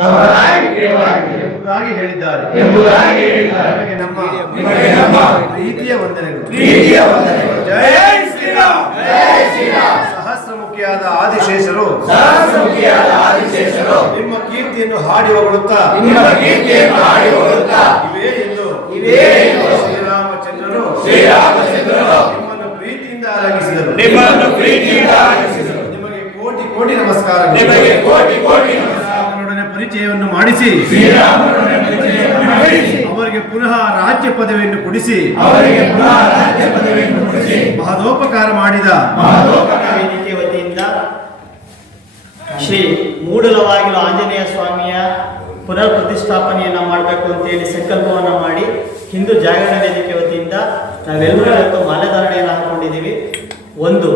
ಎಂಬುದಾಗಿ ಹೇಳಿದ್ದಾರೆ. ನಿಮಗೆ ನಮ್ಮ ಪ್ರೀತಿಯ ವಂದನೆಗಳು. ಜಯ ಶ್ರೀರಾಮ್. ಸಹಸ್ರಮುಖಿಯಾದ ಆದಿಶೇಷರು ನಿಮ್ಮ ಕೀರ್ತಿಯನ್ನು ಹಾಡಿ ಹೊಗಳುತ್ತಾ ಇವೇ ಎಂದು ಶ್ರೀರಾಮಚಂದ್ರರು ನಿಮ್ಮನ್ನು ಪ್ರೀತಿಯಿಂದ ಆರಾಧಿಸಿದರು. ನಿಮಗೆ ಕೋಟಿ ಕೋಟಿ ನಮಸ್ಕಾರಗಳು. ಪರಿಚಯವನ್ನು ಮಾಡಿಸಿ ಅವರಿಗೆ ಪುನಃ ರಾಜ್ಯ ಪದವಿಯನ್ನು ಕೊಡಿಸಿ ಮಹದೋಪಕಾರ ಮಾಡಿದ ವೇದಿಕೆ ವತಿಯಿಂದ ಶ್ರೀ ಮೂಡಲವಾಗಿಲು ಆಂಜನೇಯ ಸ್ವಾಮಿಯ ಪುನರ್ ಪ್ರತಿಷ್ಠಾಪನೆಯನ್ನು ಮಾಡಬೇಕು ಅಂತೇಳಿ ಸಂಕಲ್ಪವನ್ನು ಮಾಡಿ ಹಿಂದೂ ಜಾಗರಣ ವೇದಿಕೆ ವತಿಯಿಂದ ನಾವೆಲ್ಲರೂ ಇವತ್ತು ಮಾಲೆಧಾರಣೆಯನ್ನು ಹಾಕೊಂಡಿದ್ದೀವಿ. ಒಂದು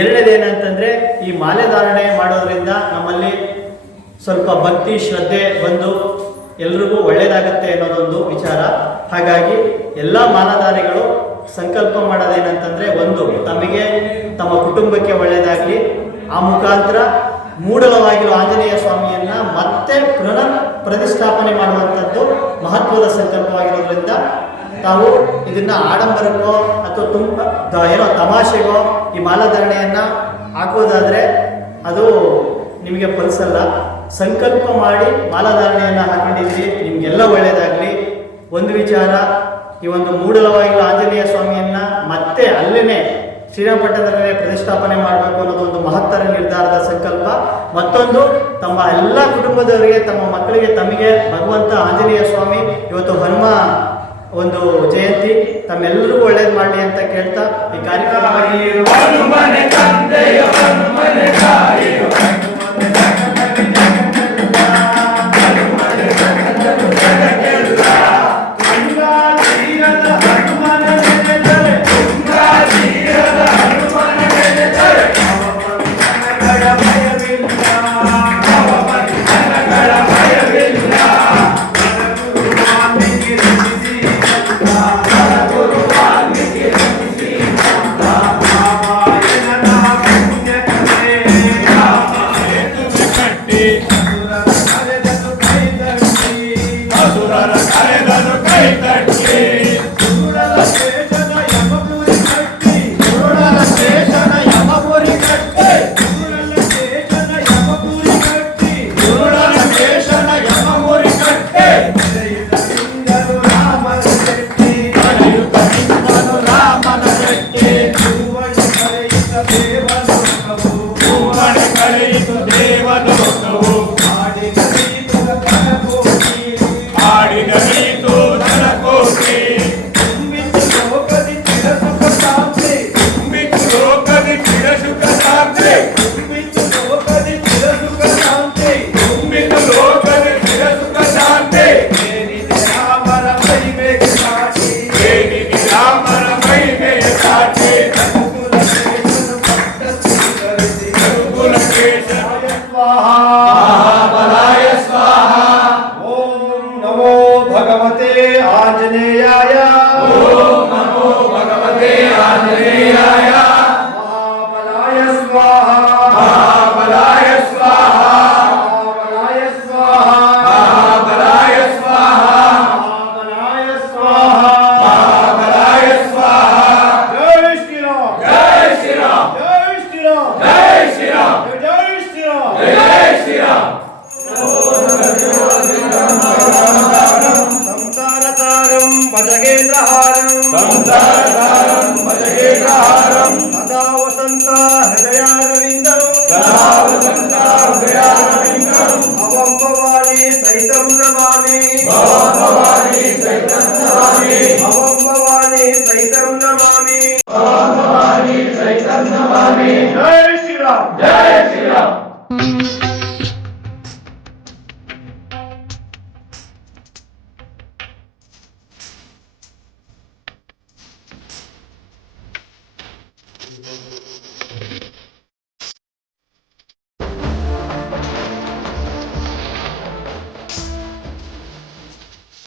ಎರಡನೇದೇನಂತಂದರೆ ಈ ಮಾಲೆಧಾರಣೆ ಮಾಡೋದ್ರಿಂದ ನಮ್ಮಲ್ಲಿ ಸ್ವಲ್ಪ ಭಕ್ತಿ ಶ್ರದ್ಧೆ ಬಂದು ಎಲ್ರಿಗೂ ಒಳ್ಳೆಯದಾಗುತ್ತೆ ಅನ್ನೋದೊಂದು ವಿಚಾರ. ಹಾಗಾಗಿ ಎಲ್ಲ ಮಾಲಾಧಾರಿಗಳು ಸಂಕಲ್ಪ ಮಾಡೋದೇನಂತಂದರೆ ಒಂದು ತಮಗೆ ತಮ್ಮ ಕುಟುಂಬಕ್ಕೆ ಒಳ್ಳೆಯದಾಗಲಿ, ಆ ಮುಖಾಂತರ ಮೂಡಲವಾಗಿರುವ ಆಂಜನೇಯ ಸ್ವಾಮಿಯನ್ನು ಮತ್ತೆ ಪುನರ್ ಪ್ರತಿಷ್ಠಾಪನೆ ಮಾಡುವಂಥದ್ದು ಮಹತ್ವದ ಸಂಕಲ್ಪವಾಗಿರೋದ್ರಿಂದ ತಾವು ಇದನ್ನು ಆಡಂಬರಕ್ಕೋ ಅಥವಾ ಏನೋ ತಮಾಷೆಗೋ ಈ ಮಾಲಾಧಾರಣೆಯನ್ನು ಹಾಕೋದಾದರೆ ಅದು ನಿಮಗೆ ಫಲಿಸಲ್ಲ. ಸಂಕಲ್ಪ ಮಾಡಿ ಮಾಲಾಧಾರಣೆಯನ್ನು ಹಾಕೊಂಡಿದ್ದೀರಿ, ನಿಮಗೆಲ್ಲ ಒಳ್ಳೆಯದಾಗಲಿ. ಒಂದು ವಿಚಾರ, ಈ ಒಂದು ಮೂಡಲವಾಗಿರುವ ಆಂಜನೇಯ ಸ್ವಾಮಿಯನ್ನು ಮತ್ತೆ ಅಲ್ಲೇ ಶ್ರೀರಂಗಪಟ್ಟಣದಲ್ಲೇ ಪ್ರತಿಷ್ಠಾಪನೆ ಮಾಡಬೇಕು ಅನ್ನೋದೊಂದು ಮಹತ್ತರ ನಿರ್ಧಾರದ ಸಂಕಲ್ಪ. ಮತ್ತೊಂದು, ತಮ್ಮ ಎಲ್ಲ ಕುಟುಂಬದವರಿಗೆ, ತಮ್ಮ ಮಕ್ಕಳಿಗೆ, ತಮಗೆ ಭಗವಂತ ಆಂಜನೇಯ ಸ್ವಾಮಿ ಇವತ್ತು ಹನುಮ ಒಂದು ಜಯಂತಿ, ತಮ್ಮೆಲ್ಲರಿಗೂ ಒಳ್ಳೇದು ಮಾಡಲಿ ಅಂತ ಕೇಳ್ತಾ ಈ ಕಾರ್ಯಕ್ರಮ